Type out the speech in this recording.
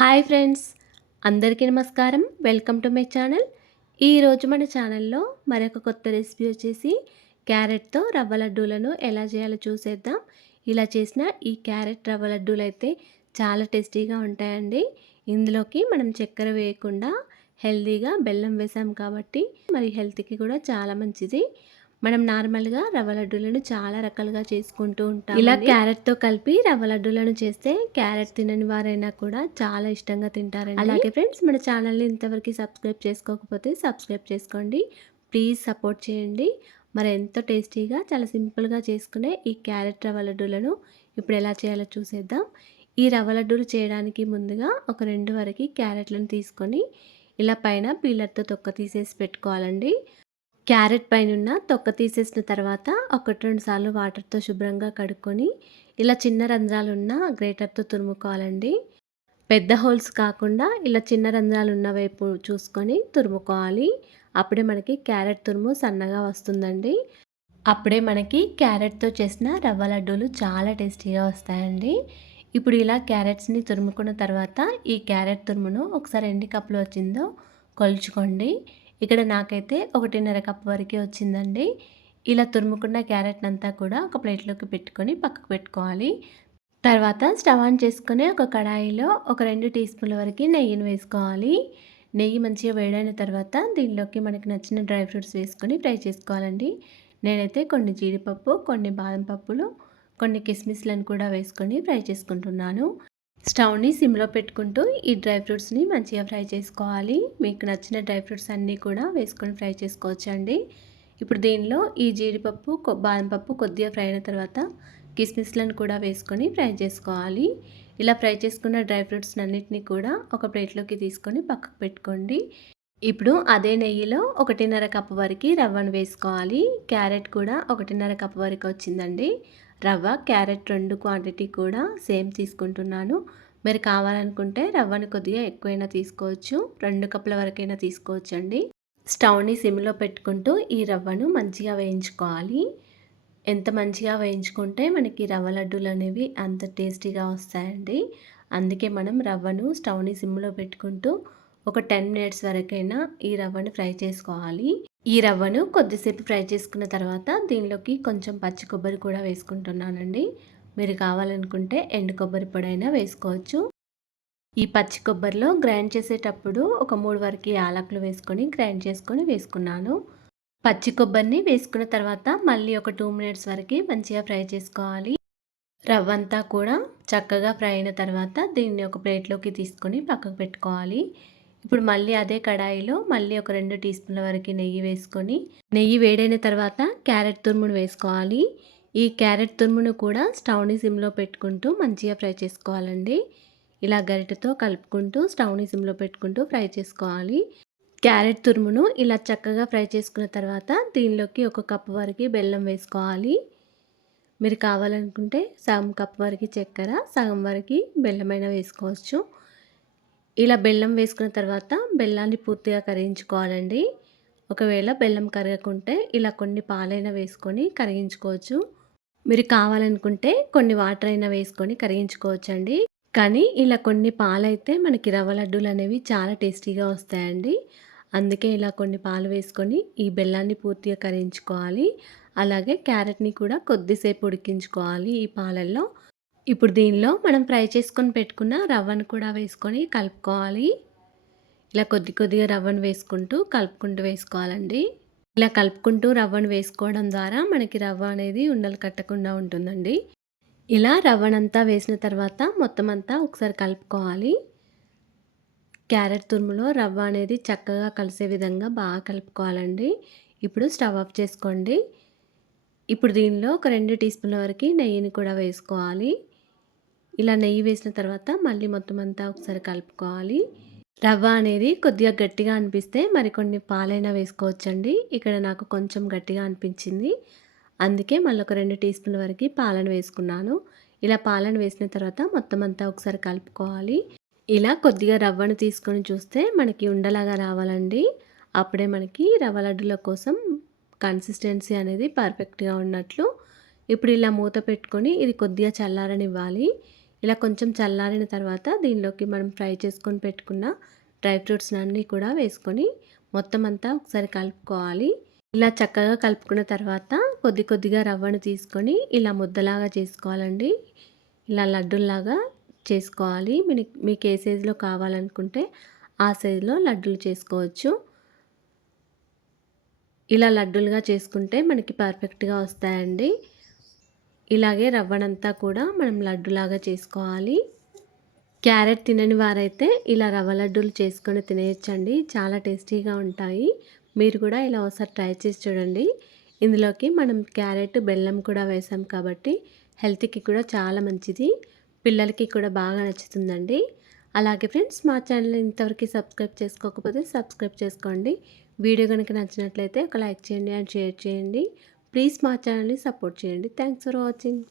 Hi friends అందరికీ నమస్కారం. Welcome to my channel. ఈరోజు మన ఛానల్లో మరొక కొత్త రెసిపీ వచ్చేసి క్యారెట్తో రవ్వ లడ్డూలను ఎలా చేయాలో చూసేద్దాం. ఇలా చేసిన ఈ క్యారెట్ రవ్వ లడ్డూలు అయితే చాలా టేస్టీగా ఉంటాయండి. ఇందులోకి మనం చక్కెర వేయకుండా హెల్తీగా బెల్లం వేసాం కాబట్టి మరి హెల్త్కి కూడా చాలా మంచిది. మనం నార్మల్గా రవ్వ లడ్డూలను చాలా రకాలుగా చేసుకుంటూ ఉంటాం ఇలా క్యారెట్తో కలిపి రవ్వ లడ్డూలను చేస్తే క్యారెట్ తినని వారైనా కూడా చాలా ఇష్టంగా తింటారండి. అలాగే ఫ్రెండ్స్ మన ఛానల్ని ఇంతవరకు సబ్స్క్రైబ్ చేసుకోకపోతే సబ్స్క్రైబ్ చేసుకోండి. ప్లీజ్ సపోర్ట్ చేయండి. మరి ఎంతో టేస్టీగా చాలా సింపుల్గా చేసుకునే ఈ క్యారెట్ రవ్వ లడ్డూలను ఇప్పుడు ఎలా చేయాలో చూసేద్దాం. ఈ రవ్వ లడ్డూలు చేయడానికి ముందుగా ఒక రెండు వరకు క్యారెట్లను తీసుకొని ఇలా పైన పీలర్తో తొక్క తీసేసి పెట్టుకోవాలండి. క్యారెట్ పైన తొక్క తీసేసిన తర్వాత ఒకటి రెండు సార్లు వాటర్తో శుభ్రంగా కడుక్కొని ఇలా చిన్న రంధ్రాలు ఉన్న గ్రేటర్తో తురుముకోవాలండి. పెద్ద హోల్స్ కాకుండా ఇలా చిన్న రంధ్రాలు ఉన్న వైపు చూసుకొని తురుముకోవాలి. అప్పుడే మనకి క్యారెట్ తురుము సన్నగా వస్తుందండి. అప్పుడే మనకి క్యారెట్తో చేసిన రవ్వ లడ్డూలు చాలా టేస్టీగా వస్తాయండి. ఇప్పుడు ఇలా క్యారెట్స్ని తురుముకున్న తర్వాత ఈ క్యారెట్ తురుమును ఒకసారి ఎన్ని కప్పులు వచ్చిందో కొలుచుకోండి. ఇక్కడ నాకైతే ఒకటిన్నర కప్ వరకే వచ్చిందండి. ఇలా తురుముకున్న క్యారెట్ అంతా కూడా ఒక ప్లేట్లోకి పెట్టుకొని పక్కకు పెట్టుకోవాలి. తర్వాత స్టవ్ ఆన్ చేసుకొని ఒక కడాయిలో ఒక రెండు టీ స్పూన్ల వరకు నెయ్యిని వేసుకోవాలి. నెయ్యి మంచిగా వేడైన తర్వాత దీనిలోకి మనకి నచ్చిన డ్రై ఫ్రూట్స్ వేసుకొని ఫ్రై చేసుకోవాలండి. నేనైతే కొన్ని జీడిపప్పు కొన్ని బాదం పప్పులు కొన్ని కిస్మిస్లను కూడా వేసుకొని ఫ్రై చేసుకుంటున్నాను. స్టవ్ని సిమ్లో పెట్టుకుంటూ ఈ డ్రై ఫ్రూట్స్ని మంచిగా ఫ్రై చేసుకోవాలి. మీకు నచ్చిన డ్రై ఫ్రూట్స్ అన్నీ కూడా వేసుకొని ఫ్రై చేసుకోవచ్చండి. ఇప్పుడు దీనిలో ఈ జీడిపప్పు బాదం పప్పు కొద్దిగా ఫ్రై అయిన తర్వాత కిస్మిస్లను కూడా వేసుకొని ఫ్రై చేసుకోవాలి. ఇలా ఫ్రై చేసుకున్న డ్రై ఫ్రూట్స్ అన్నిటిని కూడా ఒక ప్లేట్లోకి తీసుకొని పక్కకు పెట్టుకోండి. ఇప్పుడు అదే నెయ్యిలో ఒకటిన్నర కప్పు వరకు రవ్వను వేసుకోవాలి. క్యారెట్ కూడా ఒకటిన్నర కప్పు వరకు వచ్చిందండి. రవ్వ క్యారెట్ రెండు క్వాంటిటీ కూడా సేమ్ తీసుకుంటున్నాను. మీరు కావాలనుకుంటే రవ్వను కొద్దిగా ఎక్కువైనా తీసుకోవచ్చు. రెండు కప్పుల వరకైనా తీసుకోవచ్చు అండి స్టవ్ని సిమ్లో పెట్టుకుంటూ ఈ రవ్వను మంచిగా వేయించుకోవాలి. ఎంత మంచిగా వేయించుకుంటే మనకి రవ్వ లడ్డూలు అనేవి అంత టేస్టీగా వస్తాయండి. అందుకే మనం రవ్వను స్టవ్ని సిమ్లో పెట్టుకుంటూ ఒక టెన్ మినిట్స్ వరకైనా ఈ రవ్వను ఫ్రై చేసుకోవాలి. ఈ రవ్వను కొద్దిసేపు ఫ్రై చేసుకున్న తర్వాత దీనిలోకి కొంచెం పచ్చి కొబ్బరి కూడా వేసుకుంటున్నానండి. మీరు కావాలనుకుంటే ఎండు కొబ్బరి పొడైనా వేసుకోవచ్చు. ఈ పచ్చి కొబ్బరిలో గ్రైండ్ చేసేటప్పుడు ఒక మూడు వరకు యాలకులు వేసుకొని గ్రైండ్ చేసుకొని వేసుకున్నాను. పచ్చి కొబ్బరిని వేసుకున్న తర్వాత మళ్ళీ ఒక టూ మినిట్స్ వరకు మంచిగా ఫ్రై చేసుకోవాలి. రవ్వ అంతా కూడా చక్కగా ఫ్రై అయిన తర్వాత దీన్ని ఒక ప్లేట్లోకి తీసుకొని పక్కకు పెట్టుకోవాలి. ఇప్పుడు మళ్ళీ అదే కడాయిలో మళ్ళీ ఒక రెండు టీ స్పూన్ల వరకు నెయ్యి వేసుకొని నెయ్యి వేడైన తర్వాత క్యారెట్ తురుమును వేసుకోవాలి. ఈ క్యారెట్ తురుమును కూడా స్టవ్ని సిమ్లో పెట్టుకుంటూ మంచిగా ఫ్రై చేసుకోవాలండి. ఇలా గరిటెతో కలుపుకుంటూ స్టవ్ని సిమ్లో పెట్టుకుంటూ ఫ్రై చేసుకోవాలి. క్యారెట్ తురుమును ఇలా చక్కగా ఫ్రై చేసుకున్న తర్వాత దీనిలోకి ఒక కప్పు వరకు బెల్లం వేసుకోవాలి. మీరు కావాలనుకుంటే సగం కప్పు వరకు చక్కెర సగం వరకు బెల్లమైన వేసుకోవచ్చు. ఇలా బెల్లం వేసుకున్న తర్వాత బెల్లాన్ని పూర్తిగా కరిగించుకోవాలండి. ఒకవేళ బెల్లం కరగకుంటే ఇలా కొన్ని పాలైనా వేసుకొని కరిగించుకోవచ్చు. మీరు కావాలనుకుంటే కొన్ని వాటర్ అయినా వేసుకొని కరిగించుకోవచ్చండి. కానీ ఇలా కొన్ని పాలైతే మనకి రవ్వ లడ్డూలు అనేవి చాలా టేస్టీగా వస్తాయండి. అందుకే ఇలా కొన్ని పాలు వేసుకొని ఈ బెల్లాన్ని పూర్తిగా కరిగించుకోవాలి. అలాగే క్యారెట్ని కూడా కొద్దిసేపు ఉడికించుకోవాలి ఈ పాలల్లో. ఇప్పుడు దీనిలో మనం ఫ్రై చేసుకొని పెట్టుకున్న రవ్వను కూడా వేసుకొని కలుపుకోవాలి. ఇలా కొద్ది కొద్దిగా రవ్వను వేసుకుంటూ కలుపుకుంటూ వేసుకోవాలండి. ఇలా కలుపుకుంటూ రవ్వను వేసుకోవడం ద్వారా మనకి రవ్వ అనేది ఉండలు కట్టకుండా ఉంటుందండి. ఇలా రవ్వనంతా వేసిన తర్వాత మొత్తం అంతా ఒకసారి కలుపుకోవాలి. క్యారెట్ తురుములో రవ్వ అనేది చక్కగా కలిసే విధంగా బాగా కలుపుకోవాలండి. ఇప్పుడు స్టవ్ ఆఫ్ చేసుకోండి. ఇప్పుడు దీనిలో ఒక రెండు టీ స్పూన్ల వరకు నెయ్యిని కూడా వేసుకోవాలి. ఇలా నెయ్యి వేసిన తర్వాత మళ్ళీ మొత్తం అంతా ఒకసారి కలుపుకోవాలి. రవ్వ అనేది కొద్దిగా గట్టిగా అనిపిస్తే మరికొన్ని పాలైనా వేసుకోవచ్చండి. ఇక్కడ నాకు కొంచెం గట్టిగా అనిపించింది. అందుకే మళ్ళీ ఒక రెండు టీ స్పూన్ల వరకు పాలను వేసుకున్నాను. ఇలా పాలను వేసిన తర్వాత మొత్తం అంతా ఒకసారి కలుపుకోవాలి. ఇలా కొద్దిగా రవ్వను తీసుకొని చూస్తే మనకి ఉండలాగా రావాలండి. అప్పుడే మనకి రవ్వ లడ్డుల కోసం కన్సిస్టెన్సీ అనేది పర్ఫెక్ట్గా ఉన్నట్లు. ఇప్పుడు ఇలా మూత పెట్టుకొని ఇది కొద్దిగా చల్లారనివ్వాలి. ఇలా కొంచెం చల్లారిన తర్వాత దీనిలోకి మనం ఫ్రై చేసుకొని పెట్టుకున్న డ్రై ఫ్రూట్స్ అన్నీ కూడా వేసుకొని మొత్తం అంతా ఒకసారి కలుపుకోవాలి. ఇలా చక్కగా కలుపుకున్న తర్వాత కొద్ది కొద్దిగా రవ్వను తీసుకొని ఇలా ముద్దలాగా చేసుకోవాలండి. ఇలా లడ్డుల్లాగా చేసుకోవాలి. మీకు మీకు ఏ సైజులో కావాలనుకుంటే ఆ సైజులో లడ్డూలు చేసుకోవచ్చు. ఇలా లడ్డూలుగా చేసుకుంటే మనకి పర్ఫెక్ట్గా వస్తాయండి. ఇలాగే రవ్వనంతా కూడా మనం లడ్డులాగా చేసుకోవాలి. క్యారెట్ తినని వారైతే ఇలా రవ్వ లడ్డూలు చేసుకొని తినేయచ్చండి. చాలా టేస్టీగా ఉంటాయి. మీరు కూడా ఇలా ఒకసారి ట్రై చేసి చూడండి. ఇందులోకి మనం క్యారెట్ బెల్లం కూడా వేసాం కాబట్టి హెల్త్కి కూడా చాలా మంచిది. పిల్లలకి కూడా బాగా నచ్చుతుందండి. అలాగే ఫ్రెండ్స్ మా ఛానల్ ఇంతవరకు సబ్స్క్రైబ్ చేసుకోకపోతే సబ్స్క్రైబ్ చేసుకోండి. వీడియో కనుక నచ్చినట్లయితే ఒక లైక్ చేయండి అండ్ షేర్ చేయండి. ప్లీజ్ మా ఛానల్ని సపోర్ట్ చేయండి. Thanks for watching.